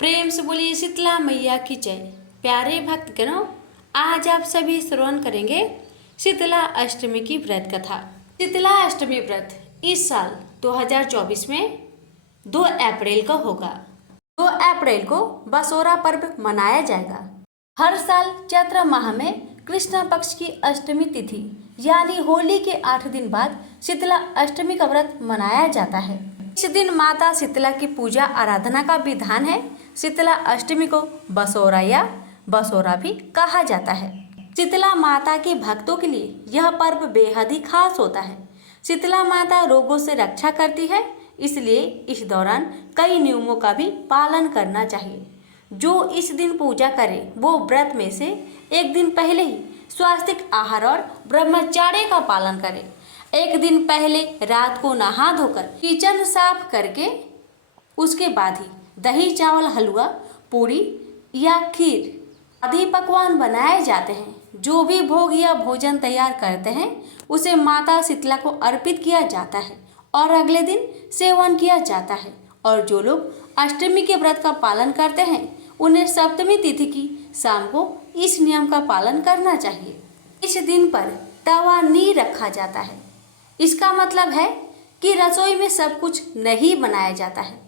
प्रेम से बोलिए शीतला मैया की जय। प्यारे भक्तगणों, आज आप सभी श्रवण करेंगे शीतला अष्टमी की व्रत कथा। शीतला अष्टमी व्रत इस साल 2024 में 2 अप्रैल को होगा। 2 अप्रैल को बसोरा पर्व मनाया जाएगा। हर साल चैत्र माह में कृष्ण पक्ष की अष्टमी तिथि यानी होली के 8 दिन बाद शीतला अष्टमी का व्रत मनाया जाता है। इस दिन माता शीतला की पूजा आराधना का विधान है। शीतला अष्टमी को बसोरा या बसोरा भी कहा जाता है। शीतला माता के भक्तों के लिए यह पर्व बेहद ही खास होता है। शीतला माता रोगों से रक्षा करती है, इसलिए इस दौरान कई नियमों का भी पालन करना चाहिए। जो इस दिन पूजा करे वो व्रत में से एक दिन पहले ही स्वास्थ्य आहार और ब्रह्मचर्य का पालन करे। एक दिन पहले रात को नहा धोकर किचन साफ करके उसके बाद ही दही चावल हलवा पूरी या खीर आदि पकवान बनाए जाते हैं। जो भी भोग या भोजन तैयार करते हैं उसे माता शीतला को अर्पित किया जाता है और अगले दिन सेवन किया जाता है। और जो लोग अष्टमी के व्रत का पालन करते हैं उन्हें सप्तमी तिथि की शाम को इस नियम का पालन करना चाहिए। इस दिन पर तवा नहीं रखा जाता है। इसका मतलब है कि रसोई में सब कुछ नहीं बनाया जाता है।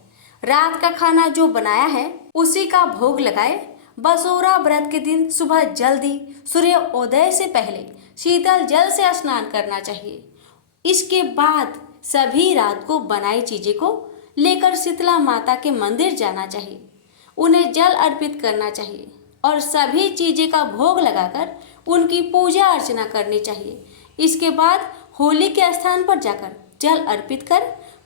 रात का खाना जो बनाया है उसी का भोग लगाए। बसोरा व्रत के दिन सुबह जल्दी सूर्योदय से पहले शीतल जल से स्नान करना चाहिए। इसके बाद सभी रात को बनाई चीजें को लेकर शीतला माता के मंदिर जाना चाहिए, उन्हें जल अर्पित करना चाहिए और सभी चीजें का भोग लगाकर उनकी पूजा अर्चना करनी चाहिए। इसके बाद होली के स्थान पर जाकर जल अर्पित कर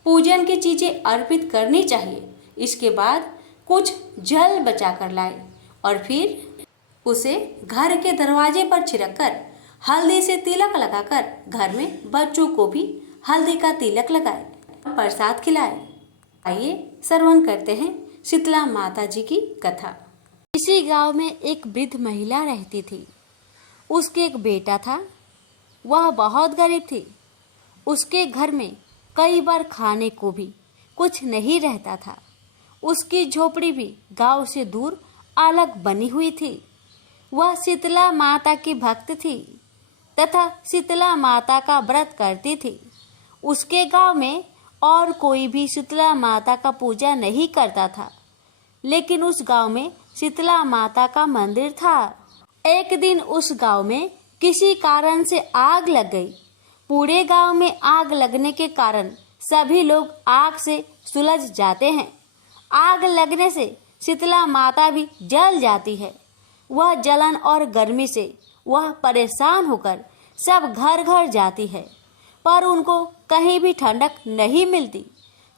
पूजन की चीजें अर्पित करनी चाहिए। इसके बाद कुछ जल बचा कर लाए और फिर उसे घर के दरवाजे पर छिड़ककर हल्दी से तिलक लगाकर घर में बच्चों को भी हल्दी का तिलक लगाए और प्रसाद खिलाए। आइए श्रवण करते हैं शीतला माता जी की कथा। इसी गांव में एक वृद्ध महिला रहती थी। उसके एक बेटा था। वह बहुत गरीब थी। उसके घर में कई बार खाने को भी कुछ नहीं रहता था। उसकी झोपड़ी भी गांव से दूर अलग बनी हुई थी। वह शीतला माता की भक्त थी तथा शीतला माता का व्रत करती थी। उसके गांव में और कोई भी शीतला माता का पूजा नहीं करता था, लेकिन उस गांव में शीतला माता का मंदिर था। एक दिन उस गांव में किसी कारण से आग लग गई। पूरे गांव में आग लगने के कारण सभी लोग आग से सुलझ जाते हैं। आग लगने से शीतला माता भी जल जाती है। वह जलन और गर्मी से वह परेशान होकर सब घर घर जाती है, पर उनको कहीं भी ठंडक नहीं मिलती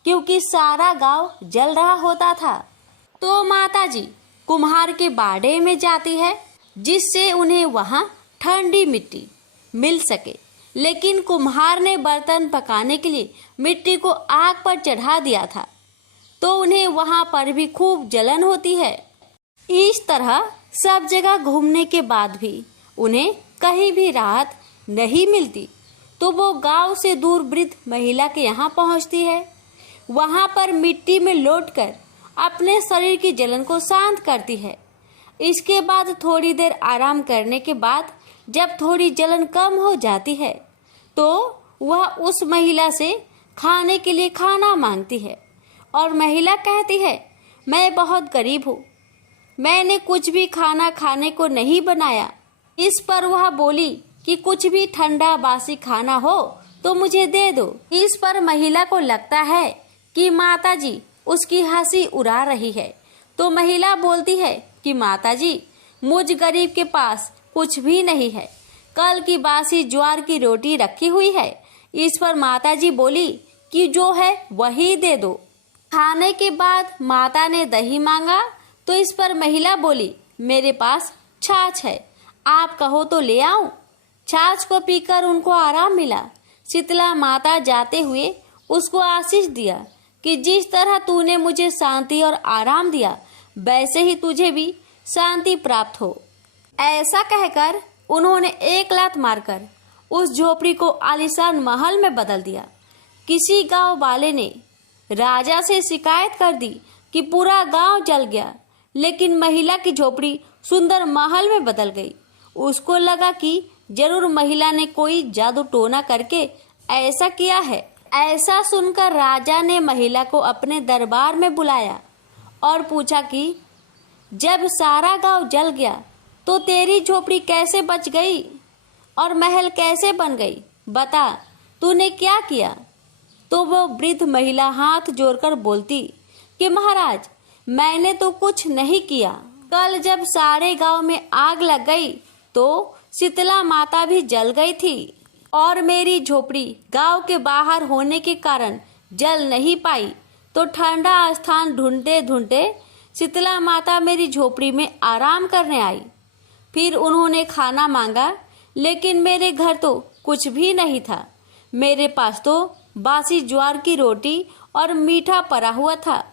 क्योंकि सारा गांव जल रहा होता था। तो माता जी कुम्हार के बाड़े में जाती है जिससे उन्हें वहां ठंडी मिट्टी मिल सके, लेकिन कुम्हार ने बर्तन पकाने के लिए मिट्टी को आग पर चढ़ा दिया था, तो उन्हें वहां पर भी खूब जलन होती है। इस तरह सब जगह घूमने के बाद भी उन्हें कहीं भी राहत नहीं मिलती। तो वो गांव से दूर वृद्ध महिला के यहाँ पहुँचती है। वहां पर मिट्टी में लौटकर अपने शरीर की जलन को शांत करती है। इसके बाद थोड़ी देर आराम करने के बाद जब थोड़ी जलन कम हो जाती है तो वह उस महिला से खाने के लिए खाना मांगती है और महिला कहती है, मैं बहुत गरीब हूँ, मैंने कुछ भी खाना खाने को नहीं बनाया। इस पर वह बोली कि कुछ भी ठंडा बासी खाना हो तो मुझे दे दो। इस पर महिला को लगता है कि माता जी उसकी हंसी उड़ा रही है, तो महिला बोलती है कि माता जी, मुझ गरीब के पास कुछ भी नहीं है, कल की बासी ज्वार की रोटी रखी हुई है। इस पर माता जी बोली कि जो है वही दे दो। खाने के बाद माता ने दही मांगा तो इस पर महिला बोली, मेरे पास छाछ है, आप कहो तो ले आऊं। छाछ को पीकर उनको आराम मिला। शीतला माता जाते हुए उसको आशीष दिया कि जिस तरह तूने मुझे शांति और आराम दिया वैसे ही तुझे भी शांति प्राप्त हो। ऐसा कहकर उन्होंने एक लात मारकर उस झोपड़ी को आलीशान महल में बदल दिया। किसी गांव वाले ने राजा से शिकायत कर दी कि कि पूरा गांव जल गया, लेकिन महिला की झोपड़ी सुंदर महल में बदल गई। उसको लगा कि जरूर महिला ने कोई जादू टोना करके ऐसा किया है। ऐसा सुनकर राजा ने महिला को अपने दरबार में बुलाया और पूछा कि जब सारा गांव जल गया तो तेरी झोपड़ी कैसे बच गई और महल कैसे बन गई? बता, तूने क्या किया? तो वो वृद्ध महिला हाथ जोड़कर बोलती कि महाराज, मैंने तो कुछ नहीं किया। कल जब सारे गांव में आग लग गई तो शीतला माता भी जल गई थी और मेरी झोपड़ी गांव के बाहर होने के कारण जल नहीं पाई। तो ठंडा स्थान ढूंढते ढूंढते शीतला माता मेरी झोपड़ी में आराम करने आई। फिर उन्होंने खाना मांगा, लेकिन मेरे घर तो कुछ भी नहीं था। मेरे पास तो बासी ज्वार की रोटी और मीठा पड़ा हुआ था।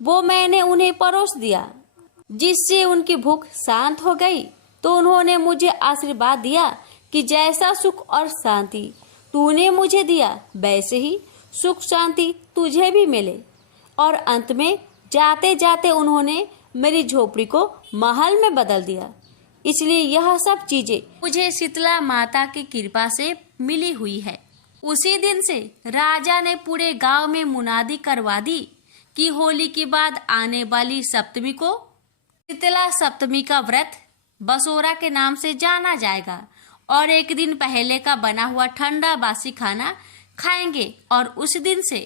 वो मैंने उन्हें परोस दिया, जिससे उनकी भूख शांत हो गई। तो उन्होंने मुझे आशीर्वाद दिया कि जैसा सुख और शांति तूने मुझे दिया, वैसे ही सुख शांति तुझे भी मिले। और अंत में जाते जाते उन्होंने मेरी झोपड़ी को महल में बदल दिया। इसलिए यह सब चीजें मुझे शीतला माता की कृपा से मिली हुई है। उसी दिन से राजा ने पूरे गांव में मुनादी करवा दी कि होली के बाद आने वाली सप्तमी को शीतला सप्तमी का व्रत बसोरा के नाम से जाना जाएगा और एक दिन पहले का बना हुआ ठंडा बासी खाना खाएंगे और उस दिन से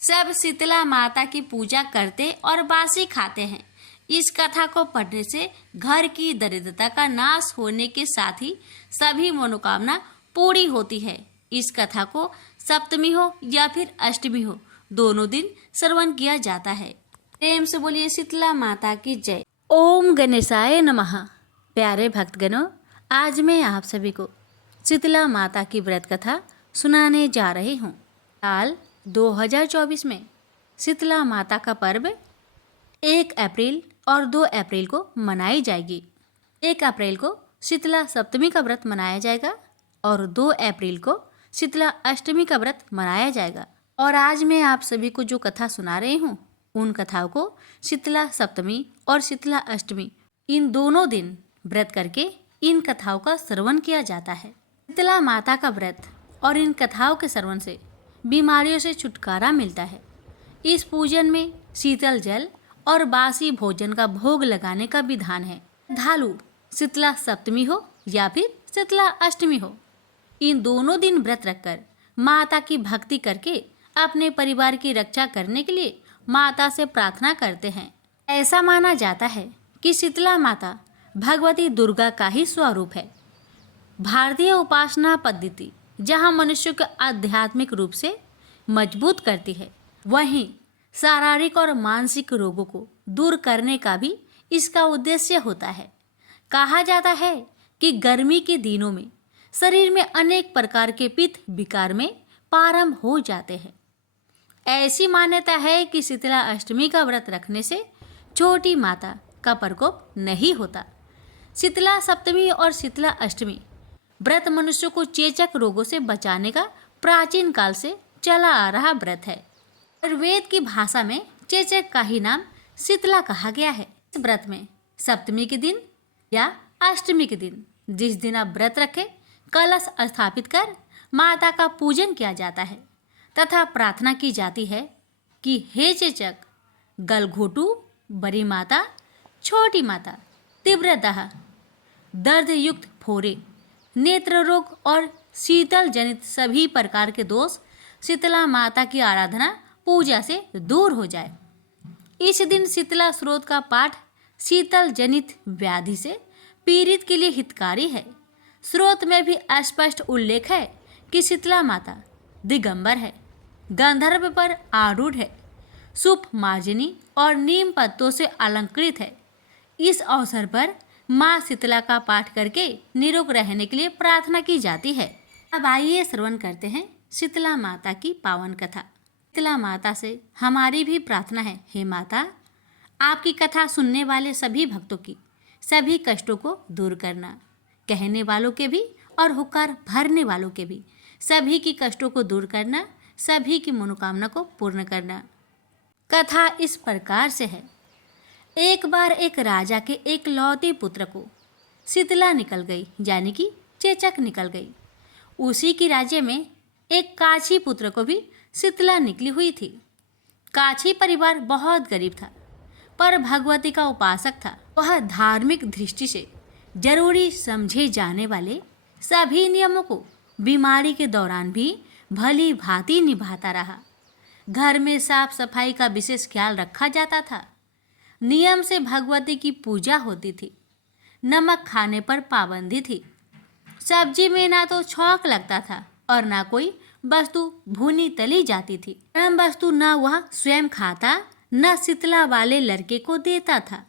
सब शीतला माता की पूजा करते और बासी खाते हैं। इस कथा को पढ़ने से घर की दरिद्रता का नाश होने के साथ ही सभी मनोकामना पूरी होती है। इस कथा को सप्तमी हो या फिर अष्टमी हो, दोनों दिन श्रवण किया जाता है। प्रेम से बोलिए शीतला माता की जय। ओम गणेशाय नमः। प्यारे भक्तगणों, आज मैं आप सभी को शीतला माता की व्रत कथा सुनाने जा रही हूँ। साल 2024 में शीतला माता का पर्व 1 अप्रैल और 2 अप्रैल को मनाई जाएगी। 1 अप्रैल को शीतला सप्तमी का व्रत मनाया जाएगा और 2 अप्रैल को शीतला अष्टमी का व्रत मनाया जाएगा। और आज मैं आप सभी को जो कथा सुना रही हूँ, उन कथाओं को शीतला सप्तमी और शीतला अष्टमी इन दोनों दिन व्रत करके इन कथाओं का श्रवण किया जाता है। शीतला माता का व्रत और इन कथाओं के श्रवण से बीमारियों से छुटकारा मिलता है। इस पूजन में शीतल जल और बासी भोजन का भोग लगाने का विधान है। श्रद्धालु शीतला सप्तमी हो या फिर शीतला अष्टमी हो, इन दोनों दिन व्रत रखकर माता की भक्ति करके अपने परिवार की रक्षा करने के लिए माता से प्रार्थना करते हैं। ऐसा माना जाता है कि शीतला माता भगवती दुर्गा का ही स्वरूप है। भारतीय उपासना पद्धति जहाँ मनुष्य को आध्यात्मिक रूप से मजबूत करती है, वहीं शारीरिक और मानसिक रोगों को दूर करने का भी इसका उद्देश्य होता है। कहा जाता है कि गर्मी के दिनों में शरीर में अनेक प्रकार के पित्त विकार में प्रारंभ हो जाते हैं। ऐसी मान्यता है कि शीतला अष्टमी का व्रत रखने से छोटी माता का प्रकोप नहीं होता। शीतला सप्तमी और शीतला अष्टमी व्रत मनुष्य को चेचक रोगों से बचाने का प्राचीन काल से चला आ रहा व्रत है। आयुर्वेद की भाषा में चेचक का ही नाम शीतला कहा गया है। इस व्रत में सप्तमी के दिन या अष्टमी के दिन, जिस दिन आप व्रत रखें, कलश स्थापित कर माता का पूजन किया जाता है तथा प्रार्थना की जाती है कि हे चेचक, गलघोटू, बड़ी माता, छोटी माता, तीव्र दाह, दर्द युक्त फोरे, नेत्र रोग और शीतल जनित सभी प्रकार के दोष शीतला माता की आराधना पूजा से दूर हो जाए। इस दिन शीतला स्रोत का पाठ शीतल जनित व्याधि से पीड़ित के लिए हितकारी है। स्रोत में भी स्पष्ट उल्लेख है कि शीतला माता दिगंबर है, गंधर्व पर आरूढ़ है, सुप मार्जनी और नीम पत्तों से अलंकृत है। इस अवसर पर माँ शीतला का पाठ करके निरोग रहने के लिए प्रार्थना की जाती है। अब आइए श्रवण करते हैं शीतला माता की पावन कथा। शीतला माता से हमारी भी प्रार्थना है, हे माता, आपकी कथा सुनने वाले सभी भक्तों की सभी कष्टों को दूर करना, कहने वालों के भी और हुक्कार भरने वालों के भी सभी की कष्टों को दूर करना, सभी की मनोकामना को पूर्ण करना। कथा इस प्रकार से है। एक बार एक राजा के एक लौते पुत्र को शीतला निकल गई, यानी कि चेचक निकल गई। उसी के राज्य में एक काछी पुत्र को भी शीतला निकली हुई थी। काछी परिवार बहुत गरीब था, पर भगवती का उपासक था। वह धार्मिक दृष्टि से जरूरी समझे जाने वाले सभी नियमों को बीमारी के दौरान भी भली भांति निभाता रहा। घर में साफ सफाई का विशेष ख्याल रखा जाता था। नियम से भगवती की पूजा होती थी। नमक खाने पर पाबंदी थी। सब्जी में ना तो छौंक लगता था और ना कोई वस्तु भुनी तली जाती थी। गरम वस्तु न वह स्वयं खाता, न शीतला वाले लड़के को देता था।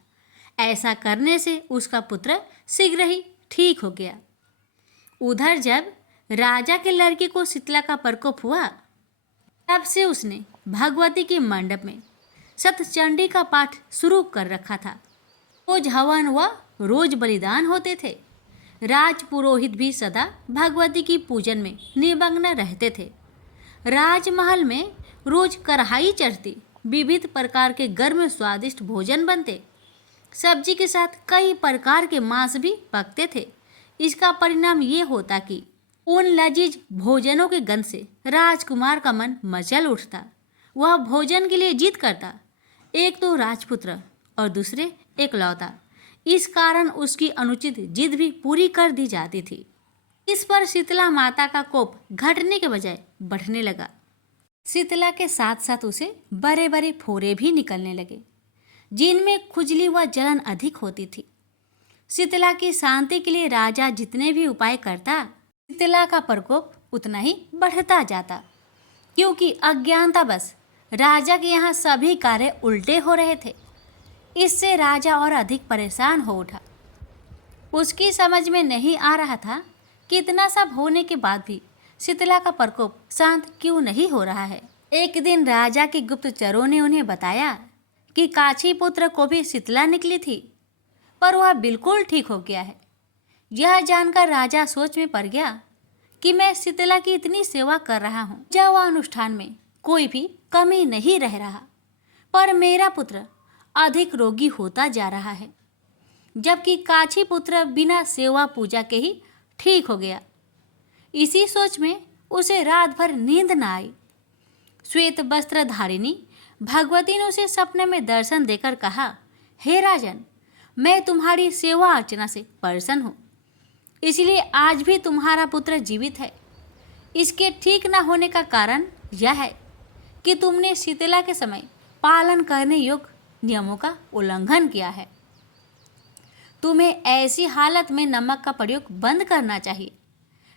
ऐसा करने से उसका पुत्र शीघ्र ही ठीक हो गया। उधर जब राजा के लड़के को शीतला का प्रकोप हुआ, तब से उसने भगवती के मंडप में सतचंडी का पाठ शुरू कर रखा था। रोज हवन व रोज बलिदान होते थे। राज पुरोहित भी सदा भगवती की पूजन में निमग्न रहते थे। राजमहल में रोज कढ़ाई चढ़ती, विविध प्रकार के गर्म स्वादिष्ट भोजन बनते। सब्जी के साथ कई प्रकार के मांस भी पकते थे। इसका परिणाम ये होता कि उन लजीज भोजनों के गंध से राजकुमार का मन मचल उठता। वह भोजन के लिए जिद करता। एक तो राजपुत्र और दूसरे एकलौता। इस कारण उसकी अनुचित जिद भी पूरी कर दी जाती थी। इस पर शीतला माता का कोप घटने के बजाय बढ़ने लगा। शीतला के साथ साथ उसे बड़े बड़े फोड़े भी निकलने लगे, जिनमें खुजली व जलन अधिक होती थी। शीतला की शांति के लिए राजा जितने भी उपाय करता, शीतला का प्रकोप उतना ही बढ़ता जाता, क्योंकि अज्ञानतावश राजा के यहाँ सभी कार्य उल्टे हो रहे थे। इससे राजा और अधिक परेशान हो उठा। उसकी समझ में नहीं आ रहा था कि इतना सब होने के बाद भी शीतला का प्रकोप शांत क्यों नहीं हो रहा है। एक दिन राजा के गुप्तचरों ने उन्हें बताया कि काछी पुत्र को भी शीतला निकली थी, पर वह बिल्कुल ठीक हो गया है। यह जानकर राजा सोच में पड़ गया कि मैं शीतला की इतनी सेवा कर रहा हूँ, जब वह अनुष्ठान में कोई भी कमी नहीं रह रहा, पर मेरा पुत्र अधिक रोगी होता जा रहा है, जबकि काछी पुत्र बिना सेवा पूजा के ही ठीक हो गया। इसी सोच में उसे रात भर नींद न आई। श्वेत वस्त्र धारिणी भगवती ने उसे सपने में दर्शन देकर कहा, हे राजन, मैं तुम्हारी सेवा अर्चना से प्रसन्न हूँ, इसलिए आज भी तुम्हारा पुत्र जीवित है। इसके ठीक न होने का कारण यह है कि तुमने शीतला के समय पालन करने योग्य नियमों का उल्लंघन किया है। तुम्हें ऐसी हालत में नमक का प्रयोग बंद करना चाहिए।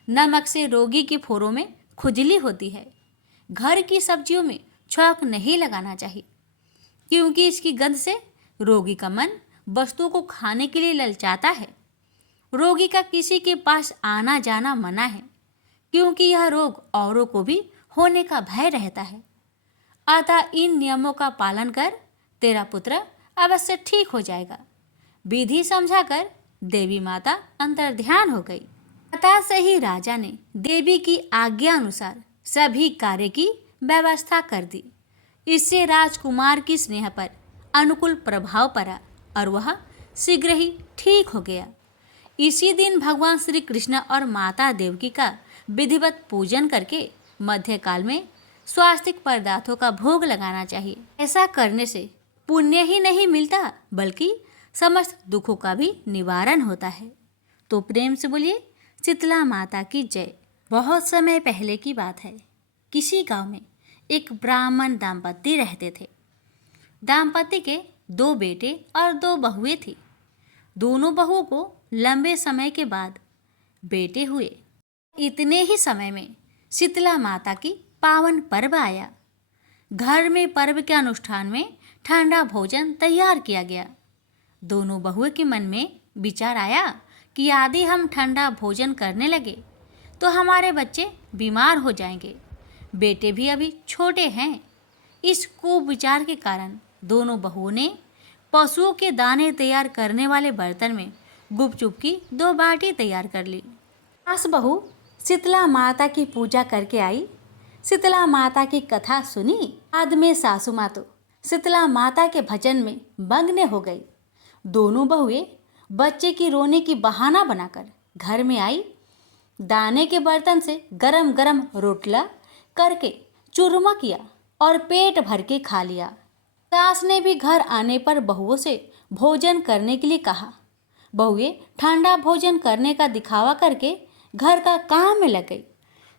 नमक से रोगी के फोड़ों में खुजली होती है। घर की सब्जियों में छौंक नहीं लगाना चाहिए, क्योंकि इसकी गंध से रोगी का मन वस्तुओं को खाने के लिए ललचाता है। रोगी का किसी के पास आना जाना मना है, क्योंकि यह रोग औरों को भी होने का भय रहता है। अतः इन नियमों का पालन कर, तेरा पुत्र अवश्य ठीक हो जाएगा। विधि समझाकर देवी माता अंतर्ध्यान हो गई। अतः से ही राजा ने देवी की आज्ञा अनुसार सभी कार्य की व्यवस्था कर दी। इससे राजकुमार की स्नेह पर अनुकूल प्रभाव पड़ा और वह शीघ्र ही ठीक हो गया। इसी दिन भगवान श्री कृष्ण और माता देवकी का विधिवत पूजन करके मध्यकाल में स्वास्तिक पदार्थों का भोग लगाना चाहिए। ऐसा करने से पुण्य ही नहीं मिलता, बल्कि समस्त दुखों का भी निवारण होता है। तो प्रेम से बोलिए शीतला माता की जय। बहुत समय पहले की बात है। किसी गांव में एक ब्राह्मण दाम्पत्य रहते थे। दाम्पत्य के 2 बेटे और 2 बहुएं थी। दोनों बहुओं को लंबे समय के बाद बेटे हुए। इतने ही समय में शीतला माता की पावन पर्व आया। घर में पर्व के अनुष्ठान में ठंडा भोजन तैयार किया गया। दोनों बहुओं के मन में विचार आया कि यदि हम ठंडा भोजन करने लगे तो हमारे बच्चे बीमार हो जाएंगे। बेटे भी अभी छोटे हैं। इस कुविचार के कारण दोनों बहुओं ने पशुओं के दाने तैयार करने वाले बर्तन में गुपचुप की 2 बाटी तैयार कर ली। सास बहू शीतला माता की पूजा करके आई। शीतला माता की कथा सुनी। बाद में सासू माँ तो शीतला माता के भजन में मग्न हो गई। दोनों बहुएं बच्चे की रोने की बहाना बनाकर घर में आई। दाने के बर्तन से गरम गरम रोटला करके चूरमा किया और पेट भर के खा लिया। सास ने भी घर आने पर बहुओं से भोजन करने के लिए कहा। बहुएं ठंडा भोजन करने का दिखावा करके घर का काम में लग गई।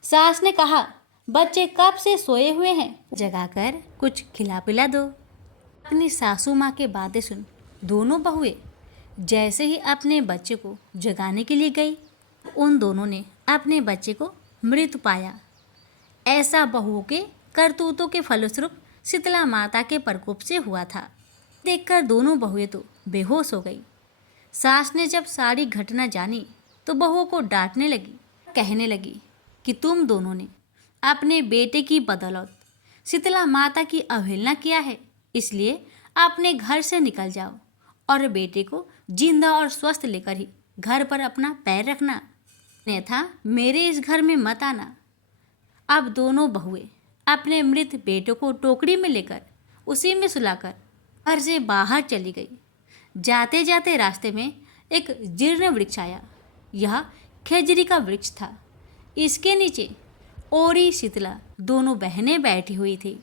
सास ने कहा, बच्चे कब से सोए हुए हैं, जगाकर कुछ खिला पिला दो। अपनी सासू माँ की बातें सुन दोनों बहुएं जैसे ही अपने बच्चे को जगाने के लिए गई, उन दोनों ने अपने बच्चे को मृत पाया। ऐसा बहुओं के करतूतों के फलस्वरूप शीतला माता के प्रकोप से हुआ था। देखकर दोनों बहुएं तो बेहोश हो गई। सास ने जब सारी घटना जानी तो बहुओं को डांटने लगी, कहने लगी कि तुम दोनों ने अपने बेटे की बदौलत शीतला माता की अवहेलना किया है, इसलिए अपने घर से निकल जाओ और बेटे को जिंदा और स्वस्थ लेकर ही घर पर अपना पैर रखना, अन्यथा मेरे इस घर में मत आना। अब दोनों बहुएं अपने मृत बेटों को टोकरी में लेकर उसी में सुलाकर घर से बाहर चली गई। जाते जाते रास्ते में एक जीर्ण वृक्ष आया। यह खेजड़ी का वृक्ष था। इसके नीचे ओरी शीतला दोनों बहनें बैठी हुई थी।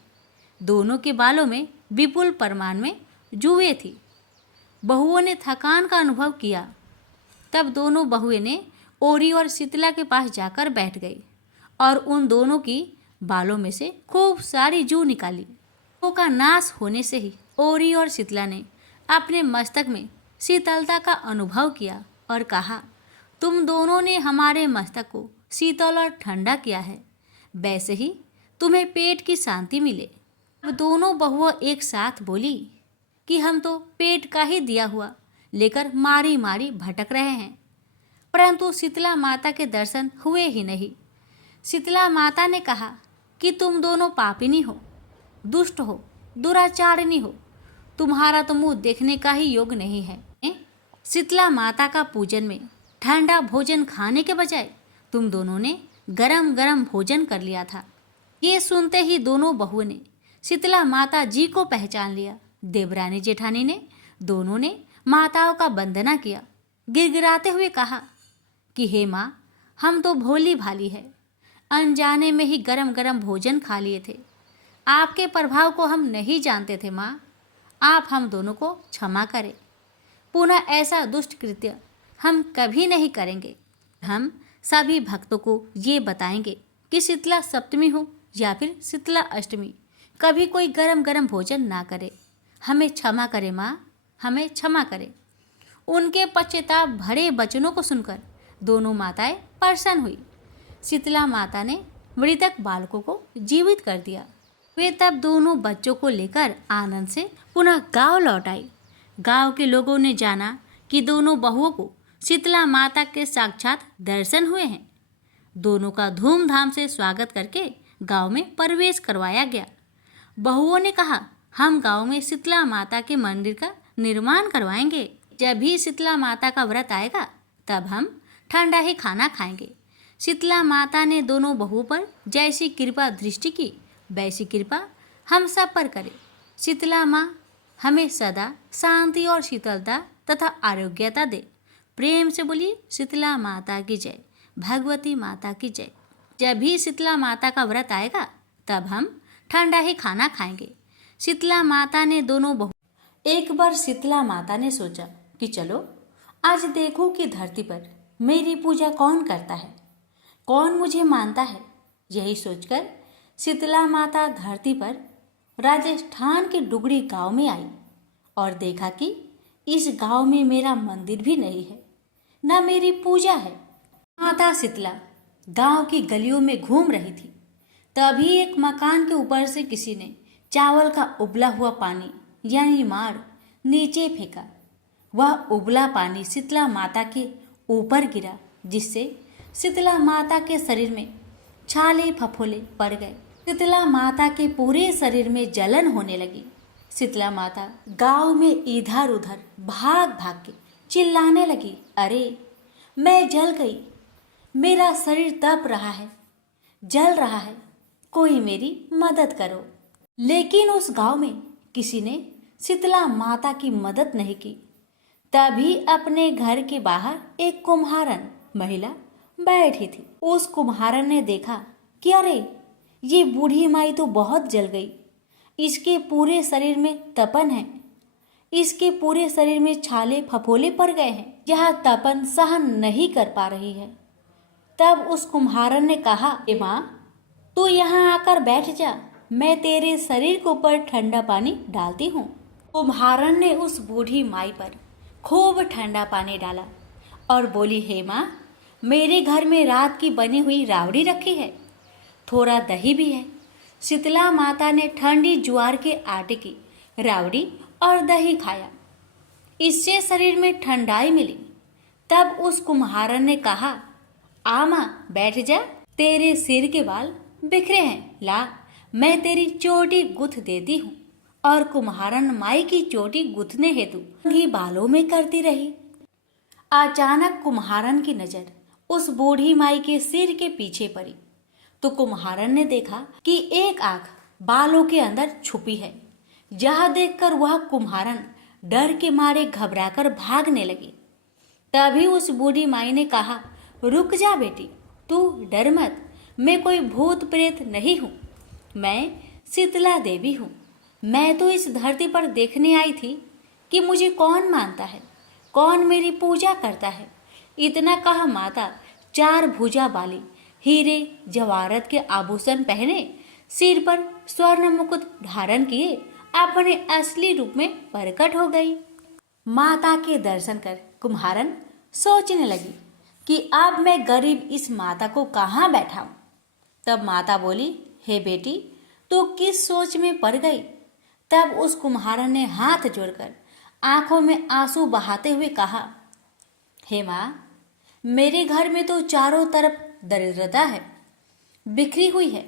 दोनों के बालों में विपुल परिमाण में जुएं थी। बहुओं ने थकान का अनुभव किया। तब दोनों बहुएं ने ओरी और शीतला के पास जाकर बैठ गई और उन दोनों की बालों में से खूब सारी जू निकाली। जूओं का नाश होने से ही ओरी और शीतला ने अपने मस्तक में शीतलता का अनुभव किया और कहा, तुम दोनों ने हमारे मस्तक को शीतल और ठंडा किया है, वैसे ही तुम्हें पेट की शांति मिले। अब दोनों बहुओं एक साथ बोली कि हम तो पेट का ही दिया हुआ लेकर मारी मारी भटक रहे हैं, परंतु शीतला माता के दर्शन हुए ही नहीं। शीतला माता ने कहा कि तुम दोनों पापिनी हो, दुष्ट हो, दुराचारिणी हो, तुम्हारा तो मुंह देखने का ही योग नहीं है। शीतला माता का पूजन में ठंडा भोजन खाने के बजाय तुम दोनों ने गरम गरम भोजन कर लिया था। ये सुनते ही दोनों बहुओं ने शीतला माता जी को पहचान लिया। देवरानी जेठानी ने दोनों ने माताओं का वंदना किया। गिड़गिड़ाते हुए कहा कि हे माँ, हम तो भोली भाली है, अनजाने में ही गरम गरम भोजन खा लिए थे। आपके प्रभाव को हम नहीं जानते थे माँ, आप हम दोनों को क्षमा करें। पुनः ऐसा दुष्ट कृत्य हम कभी नहीं करेंगे। हम सभी भक्तों को ये बताएंगे कि शीतला सप्तमी हो या फिर शीतला अष्टमी, कभी कोई गरम गरम भोजन ना करे। हमें क्षमा करें माँ, हमें क्षमा करें। उनके पश्चाताप भरे वचनों को सुनकर दोनों माताएं प्रसन्न हुई। शीतला माता ने मृतक बालकों को जीवित कर दिया। वे तब दोनों बच्चों को लेकर आनंद से पुनः गांव लौट आई। गांव के लोगों ने जाना कि दोनों बहुओं को शीतला माता के साक्षात दर्शन हुए हैं। दोनों का धूमधाम से स्वागत करके गांव में प्रवेश करवाया गया। बहुओं ने कहा, हम गांव में शीतला माता के मंदिर का निर्माण करवाएंगे। जब भी शीतला माता का व्रत आएगा तब हम ठंडा ही खाना खाएंगे। शीतला माता ने दोनों बहुओं पर जैसी कृपा दृष्टि की वैसी कृपा हम सब पर करे। शीतला माँ हमें सदा शांति और शीतलता तथा आरोग्यता दे। प्रेम से बोलिए शीतला माता की जय, भगवती माता की जय। जब भी शीतला माता का व्रत आएगा तब हम ठंडा ही खाना खाएंगे। शीतला माता ने दोनों बहु एक बार शीतला माता ने सोचा कि चलो आज देखूं कि धरती पर मेरी पूजा कौन करता है, कौन मुझे मानता है। यही सोचकर शीतला माता धरती पर राजस्थान के डुगरी गांव में आई और देखा कि इस गांव में मेरा मंदिर भी नहीं है, न मेरी पूजा है। माता शीतला गांव की गलियों में घूम रही थी। तभी एक मकान के ऊपर से किसी ने चावल का उबला हुआ पानी यानी माड़ नीचे फेंका। वह उबला पानी शीतला माता के ऊपर गिरा, जिससे शीतला माता के शरीर में छाले फफोले पड़ गए। शीतला माता के पूरे शरीर में जलन होने लगी। शीतला माता गांव में इधर उधर भाग भाग के चिल्लाने लगी, अरे मैं जल गई, मेरा शरीर तप रहा है, जल रहा है, कोई मेरी मदद करो। लेकिन उस गांव में किसी ने शीतला माता की मदद नहीं की। तभी अपने घर के बाहर एक कुम्हारन महिला बैठी थी। उस कुम्हारन ने देखा कि अरे, ये बूढ़ी माई तो बहुत जल गई। इसके पूरे शरीर में तपन है, इसके पूरे शरीर में छाले फफोले पड़ गए हैं। यह तपन सहन नहीं कर पा रही है। तब उस कुम्हारन ने कहा, ए माँ, तू यहाँ आकर बैठ जा, मैं तेरे शरीर के ऊपर ठंडा पानी डालती हूँ। कुम्हारन ने उस बूढ़ी माई पर खूब ठंडा पानी डाला और बोली, हे माँ, मेरे घर में रात की बनी हुई रावड़ी रखी है, थोड़ा दही भी है। शीतला माता ने ठंडी ज्वार के आटे की रावड़ी और दही खाया। इससे शरीर में ठंडाई मिली। तब उस कुम्हारन ने कहा, आ माँ, बैठ जा, तेरे सिर के बाल बिखरे हैं, ला मैं तेरी चोटी गुथ देती हूँ। और कुम्हारन माई की चोटी गुथने हेतु ही बालों में करती रही। अचानक कुम्हारन की नजर उस बूढ़ी माई के सिर के पीछे पड़ी तो कुम्हारन ने देखा कि एक आंख बालों के अंदर छुपी है। यह देखकर वह कुम्हारन डर के मारे घबराकर भागने लगी। तभी उस बूढ़ी माई ने कहा, रुक जा बेटी, तू डर मत, मैं कोई भूत प्रेत नहीं हूँ, मैं शीतला देवी हूँ। मैं तो इस धरती पर देखने आई थी कि मुझे कौन मानता है, कौन मेरी पूजा करता है। इतना कहा माता 4 भुजा वाली हीरे जवाहरत के आभूषण पहने, सिर पर स्वर्ण मुकुट धारण किए अपने असली रूप में प्रकट हो गई। माता के दर्शन कर कुम्हारन सोचने लगी कि अब मैं गरीब इस माता को कहाँ बैठाऊं। तब माता बोली, हे बेटी, तू किस सोच में पड़ गई। तब उस कुम्हारन ने हाथ जोड़कर आंखों में आंसू बहाते हुए कहा, हे माँ, मेरे घर में तो चारों तरफ दरिद्रता है, बिखरी हुई है,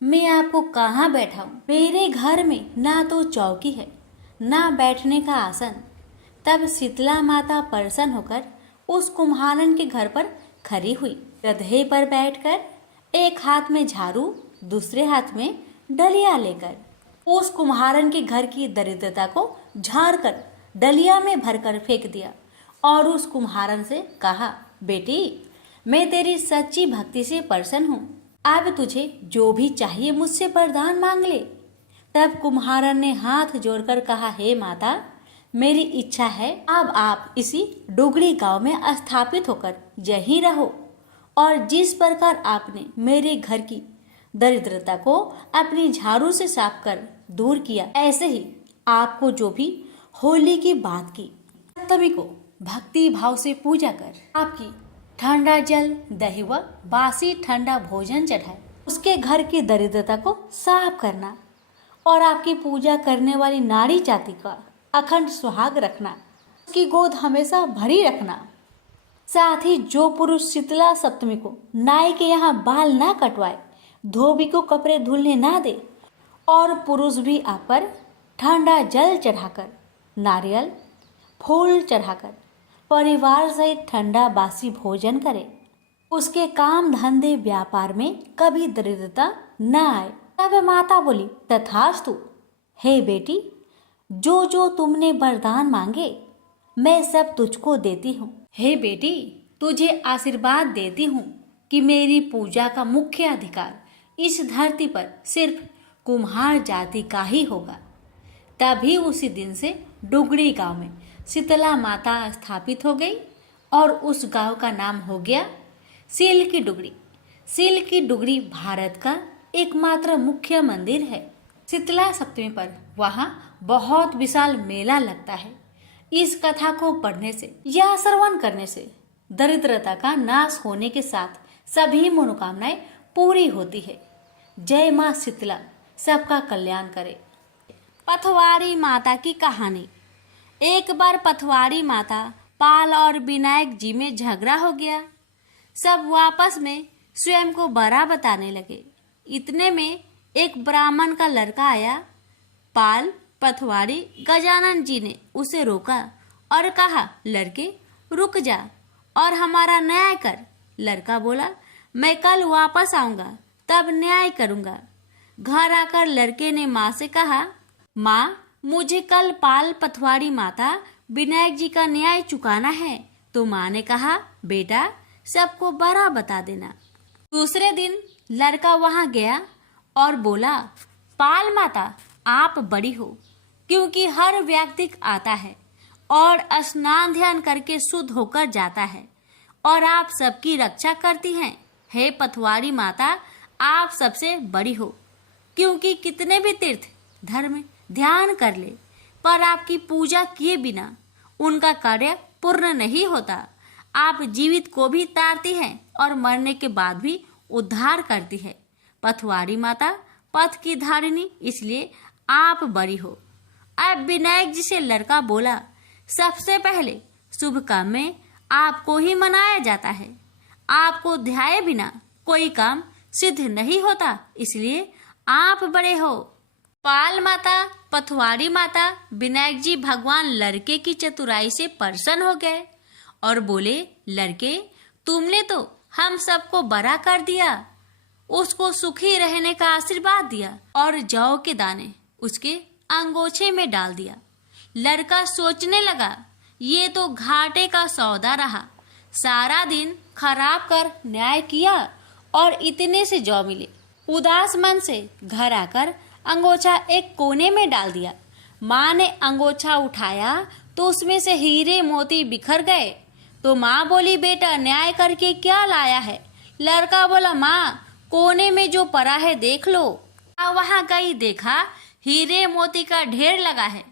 मैं आपको कहाँ बैठाऊं। मेरे घर में ना तो चौकी है, ना बैठने का आसन। तब शीतला माता प्रसन्न होकर उस कुम्हारन के घर पर खड़ी हुई। गधे पर बैठकर एक हाथ में झाड़ू, दूसरे हाथ में डलिया लेकर उस कुम्हारन के घर की दरिद्रता को झाड़कर डलिया में भरकर फेंक दिया और उस कुम्हारन से कहा, बेटी, मैं तेरी सच्ची भक्ति से प्रसन्न हूँ, अब तुझे जो भी चाहिए मुझसे वरदान मांग ले। तब कुम्हारन ने हाथ जोड़कर कहा, हे माता, मेरी इच्छा है अब आप इसी डुगड़ी गांव में स्थापित होकर यहीं रहो और जिस प्रकार आपने मेरे घर की दरिद्रता को अपनी झाड़ू से साफ कर दूर किया, ऐसे ही आपको जो भी होली की बात की, सप्तमी को भक्ति भाव से पूजा कर आपकी ठंडा जल, दही व बासी ठंडा भोजन चढ़ाए, उसके घर की दरिद्रता को साफ करना और आपकी पूजा करने वाली नारी जाति का अखंड सुहाग रखना, उसकी गोद हमेशा भरी रखना। साथ ही जो पुरुष शीतला सप्तमी को नाई के यहाँ बाल ना कटवाए, धोबी को कपड़े धुलने ना दे और पुरुष भी आप पर ठंडा जल चढ़ाकर, नारियल फूल चढ़ाकर परिवार सहित ठंडा बासी भोजन करे, उसके काम धंधे व्यापार में कभी दरिद्रता न आए। तब माता बोली, तथास्तु। हे बेटी, जो जो तुमने वरदान मांगे मैं सब तुझको देती हूँ। हे बेटी, तुझे आशीर्वाद देती हूँ कि मेरी पूजा का मुख्य अधिकार इस धरती पर सिर्फ कुम्हार जाति का ही होगा। तभी उसी दिन से डुगड़ी गांव में शीतला माता स्थापित हो गई और उस गांव का नाम हो गया सील की डुगड़ी। सील की डुगड़ी भारत का एकमात्र मुख्य मंदिर है। शीतला सप्तमी पर वहाँ बहुत विशाल मेला लगता है। इस कथा को पढ़ने से या श्रवण करने से दरिद्रता का नाश होने के साथ सभी मनोकामनाएं पूरी होती है। जय माँ शीतला सबका कल्याण करे। पथवाड़ी माता की कहानी। एक बार पथवाड़ी माता पाल और विनायक जी में झगड़ा हो गया। सब वापस में स्वयं को बड़ा बताने लगे। इतने में एक ब्राह्मण का लड़का आया। पाल, पथवाड़ी, गजानन जी ने उसे रोका और कहा, लड़के रुक जा और हमारा न्याय कर। लड़का बोला, मैं कल वापस आऊंगा तब न्याय करूंगा। घर आकर लड़के ने माँ से कहा, माँ, मुझे कल पाल पथवाड़ी माता विनायक जी का न्याय चुकाना है। तो माँ ने कहा, बेटा सबको बड़ा बता देना। दूसरे दिन लड़का वहां गया और बोला, पाल माता आप बड़ी हो, क्योंकि हर व्यक्ति आता है और स्नान ध्यान करके शुद्ध होकर जाता है और आप सबकी रक्षा करती हैं। हे पथवाड़ी माता आप सबसे बड़ी हो, क्योंकि कितने भी तीर्थ धर्म ध्यान कर ले पर आपकी पूजा किए बिना उनका कार्य पूर्ण नहीं होता। आप जीवित को भी तारती हैं और मरने के बाद भी उद्धार करती है। पथवाड़ी माता पथ की धारिणी, इसलिए आप बड़ी हो। अब विनायक जी से लड़का बोला, सबसे पहले शुभ काम में आपको ही मनाया जाता है। आपको ध्याये बिना कोई काम सिद्ध नहीं होता, इसलिए आप बड़े हो। पाल माता पथवाड़ी माता विनायक जी भगवान लड़के की चतुराई से प्रसन्न हो गए और बोले, लड़के तुमने तो हम सबको बड़ा कर दिया। उसको सुखी रहने का आशीर्वाद दिया और जौ के दाने उसके अंगोछे में डाल दिया। लड़का सोचने लगा, ये तो घाटे का सौदा रहा। सारा दिन खराब कर न्याय किया और इतने से जौ मिले। उदास मन से घर आकर अंगोछा एक कोने में डाल दिया। माँ ने अंगोछा उठाया तो उसमें से हीरे मोती बिखर गए। तो माँ बोली, बेटा न्याय करके क्या लाया है? लड़का बोला, माँ कोने में जो पड़ा है देख लो। वहां गई, देखा हीरे मोती का ढेर लगा है।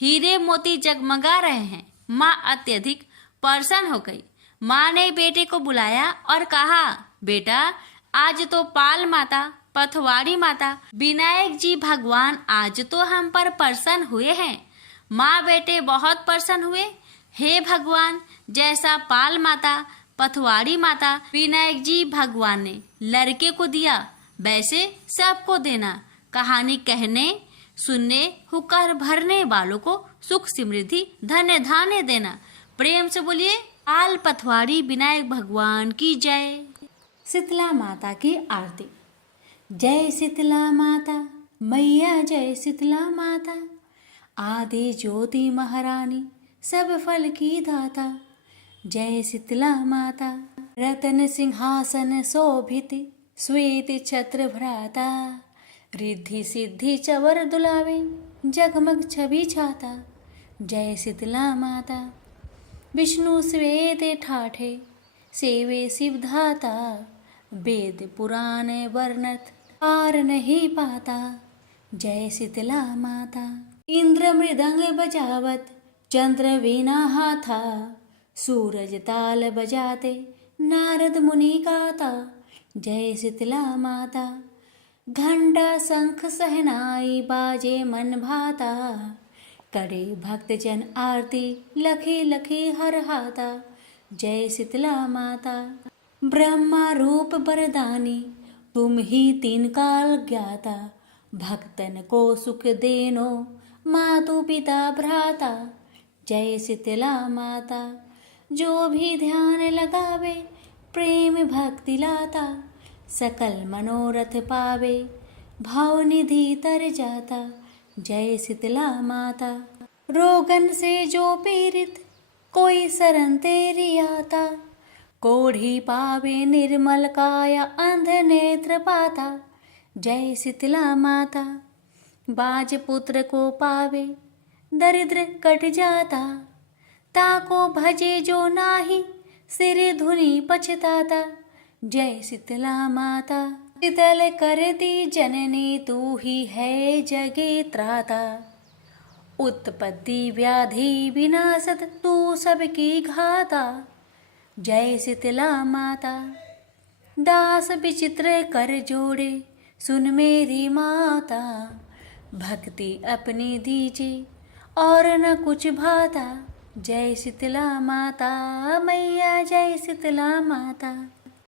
हीरे मोती जगमगा रहे हैं। माँ अत्यधिक प्रसन्न हो गई। माँ ने बेटे को बुलाया और कहा, बेटा आज तो पाल माता पथवाड़ी माता विनायक जी भगवान आज तो हम पर प्रसन्न हुए हैं। माँ बेटे बहुत प्रसन्न हुए। हे भगवान, जैसा पाल माता पथवाड़ी माता विनायक जी भगवान ने लड़के को दिया, वैसे सबको देना। कहानी कहने सुनने हुक्कर भरने वालों को सुख समृद्धि धन्य धान्य देना। प्रेम से बोलिए, पाल पथवाड़ी विनायक भगवान की जय। शीतला माता की आरती। जय शीतला माता मैया, जय शीतला माता। आदि ज्योति महारानी, सब फल की दाता। जय शीतला माता। रतन सिंहासन शोभित, श्वेत छत्र भ्राता। रिद्धि सिद्धि चवर दुलावे, जगमग छवि छाता। जय शीतला माता। विष्णु श्वेत ठाठे, सेवे शिवधाता। वेद पुराण वर्णत, पार नहीं पाता। जय शीतला माता। इंद्र मृदंग बजावत, चंद्र वीणा हाथा। सूरज ताल बजाते, नारद मुनि गाता। जय शीतला माता। घंटा शंख सहनाई, बाजे मन भाता। करे भक्त जन आरती, लखी लखी हर हाता। जय शीतला माता। ब्रह्मा रूप वरदानी, तुम ही तीन काल ज्ञाता। भक्तन को सुख देनो, मातु पिता भ्राता। जय शीतला माता। जो भी ध्यान लगावे, प्रेम भक्ति लाता। सकल मनोरथ पावे, भाव निधि तर जाता। जय शीतला माता। रोगन से जो पीड़ित, कोई शरण तेरी आता। कोढ़ी पावे निर्मल काया, अंध नेत्र पाता। जय शीतला माता। बाज पुत्र को पावे, दरिद्र कट जाता। ताको भजे जो नाही, सिर धुनि पछताता। जय शीतला माता। शीतल कर दी जननी, तू ही है जगे त्राता। उत्पत्ति व्याधि विनाशत, तू सबकी घाता। जय शीतला माता। दास विचित्र कर जोड़े, सुन मेरी माता। भक्ति अपनी दीजे, और न कुछ भाता। जय शीतला माता मैया, जय शीतला माता।